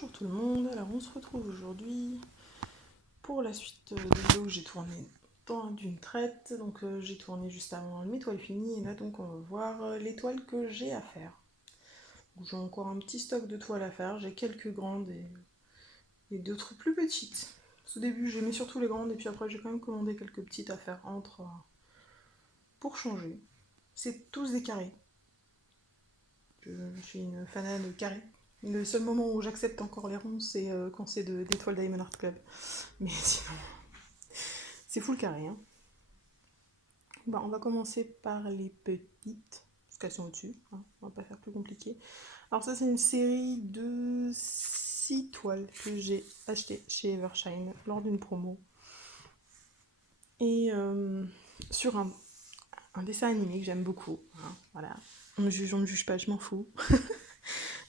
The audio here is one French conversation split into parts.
Bonjour tout le monde, alors on se retrouve aujourd'hui pour la suite des vidéos que j'ai tournées d'une traite. Donc j'ai tourné juste avant mes toiles finies et là donc on va voir les toiles que j'ai à faire. J'ai encore un petit stock de toiles à faire, j'ai quelques grandes et d'autres plus petites. Au début j'ai mis surtout les grandes et puis après j'ai quand même commandé quelques petites à faire entre pour changer. C'est tous des carrés. Je suis une fanade de carrés. Le seul moment où j'accepte encore les ronds, c'est quand c'est des toiles Diamond Art Club. Mais sinon, c'est full carré. Hein. Bon, on va commencer par les petites, parce qu'elles sont au-dessus. Hein. On va pas faire plus compliqué. Alors ça, c'est une série de 6 toiles que j'ai achetées chez Evershine lors d'une promo. Et sur un dessin animé que j'aime beaucoup. Hein, voilà. On me juge pas, je m'en fous.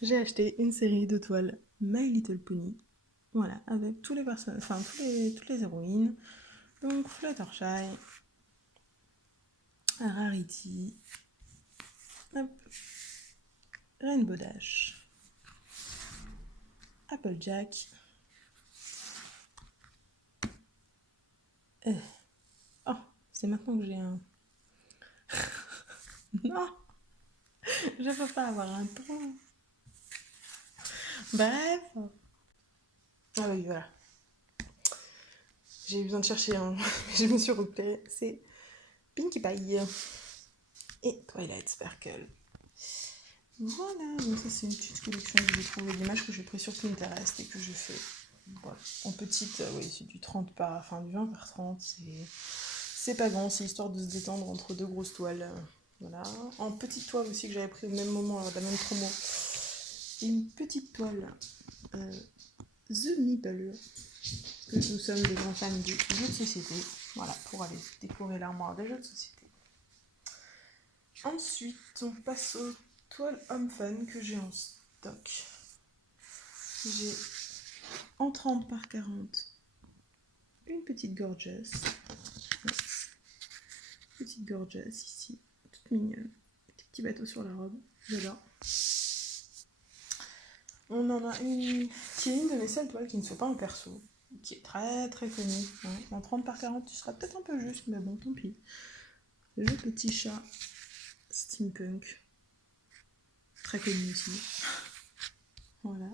J'ai acheté une série de toiles My Little Pony. Voilà, avec tous les personnages, enfin toutes les héroïnes. Donc Fluttershy, Rarity, hop, Rainbow Dash, Applejack, oh, c'est maintenant que j'ai un... Non, je peux pas avoir un trou. Bref. Ah oui, voilà. J'ai eu besoin de chercher un... Je me suis repérée. C'est Pinkie Pie et Twilight Sparkle. Voilà, donc ça c'est une petite collection que j'ai trouvé d'images que j'ai pris sur Pinterest et que je fais. Voilà. En petite, oui, c'est du 30 par, enfin du 20 par 30, c'est pas grand, c'est histoire de se détendre entre deux grosses toiles. Voilà. En petite toile aussi que j'avais pris au même moment, à la même promo, une petite toile The Meeple, que nous sommes des grands fans du jeu de société. Voilà, pour aller décorer l'armoire des jeux de société. Ensuite, on passe aux toiles Homme Fun que j'ai en stock. J'ai en 30 par 40 une petite Gorgeous. Petite Gorgeous ici, toute mignonne. Petit bateau sur la robe, j'adore. On en a une qui est une de mes seules toiles qui ne soit pas en perso, qui est très très connue. Hein. En 30 par 40, tu seras peut-être un peu juste, mais bon, tant pis. Le petit chat steampunk, très connu aussi. Voilà.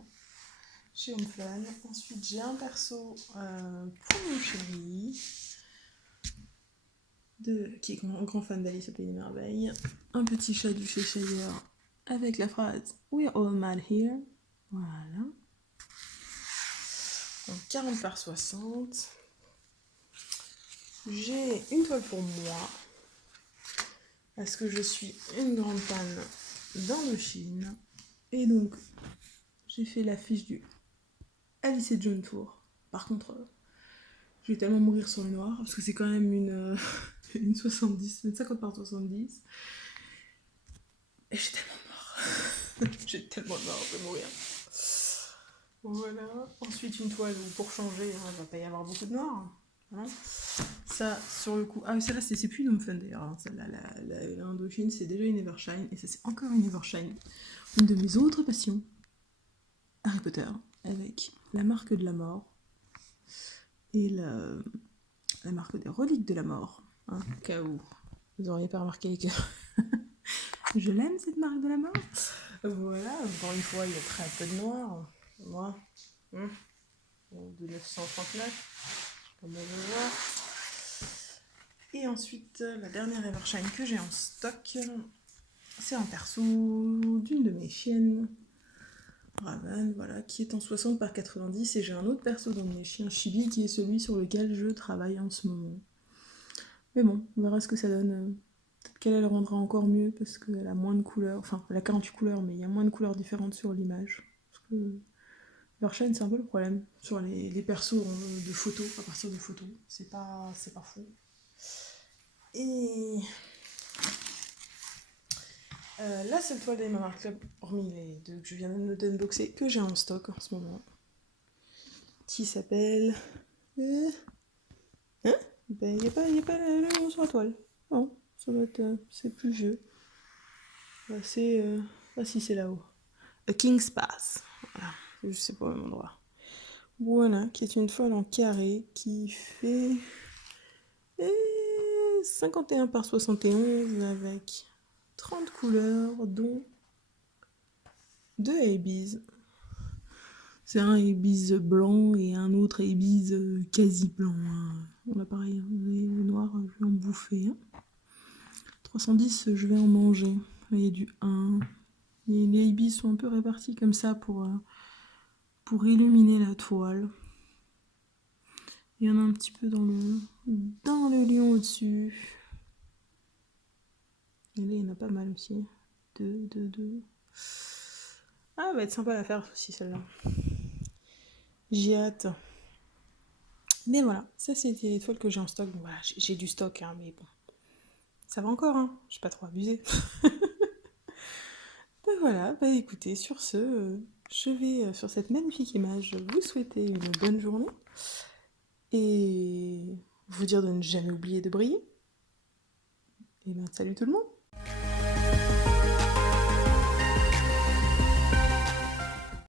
Chez Homefun. Ensuite, j'ai un perso pour mon chéri, qui est grand fan d'Alice au Pays des Merveilles. Un petit chat du Cheshire avec la phrase We're all mad here. Voilà. Donc 40 par 60. J'ai une toile pour moi. Parce que je suis une grande fan d'Indochine. Et donc, j'ai fait l'affiche du Alice et John Tour. Par contre, je vais tellement mourir sur le noir. Parce que c'est quand même une 70, une 50 par 70. Et j'ai tellement mort. J'ai tellement mort de mourir. Voilà. Ensuite, une toile où pour changer, il ne va pas y avoir beaucoup de noir. Voilà. Ça, sur le coup... Ah, celle-là, c'est plus une Home Fun d'ailleurs. Hein. Celle-là, l'Indochine, c'est déjà une Evershine. Et ça, c'est encore une Evershine. Une de mes autres passions. Harry Potter. Avec la marque de la mort. Et la marque des reliques de la mort. Hein, au cas où vous n'auriez pas remarqué que... Je l'aime, cette marque de la mort. Voilà, encore une fois, il y a très peu de noir. Moi, de 939, comme on veut voir. Et ensuite, la dernière Evershine que j'ai en stock, c'est un perso d'une de mes chiennes, Raven, voilà, qui est en 60 par 90. Et j'ai un autre perso dans mes chiens, Chibi, qui est celui sur lequel je travaille en ce moment. Mais bon, on verra ce que ça donne. Peut-être qu'elle rendra encore mieux parce qu'elle a moins de couleurs. Enfin, elle a 48 couleurs, mais il y a moins de couleurs différentes sur l'image. Parce que Evershine, c'est un peu le problème sur les persos de photos, à partir de photos. C'est pas fou. Et la seule toile des Art Club, hormis les deux que je viens d'unboxer, que j'ai en stock en ce moment, qui s'appelle... Hein? Ben, y a pas le nom sur la toile. Non, ça doit être... c'est plus vieux. C'est... ah si, c'est là-haut. A King's Pass. Voilà. je sais pas au même endroit. Voilà, qui est une toile en carré qui fait 51 par 71 avec 30 couleurs, dont 2 A-Bees. C'est un A-Bees blanc et un autre A-Bees quasi blanc. On a pareil, le noir, je vais en bouffer. 310, je vais en manger. Il y a du 1. Les A-Bees sont un peu répartis comme ça pour illuminer la toile. Il y en a un petit peu dans le lion au-dessus. Et là, il y en a pas mal aussi. 2. Ah, va être sympa à faire aussi, celle-là. J'ai hâte. Mais voilà, ça c'était les toiles que j'ai en stock. Donc voilà, j'ai du stock, hein, mais bon. Ça va encore, hein. J'ai pas trop abusé. Ben voilà, bah écoutez, sur ce, je vais, sur cette magnifique image, vous souhaiter une bonne journée. Et vous dire de ne jamais oublier de briller. Et ben salut tout le monde!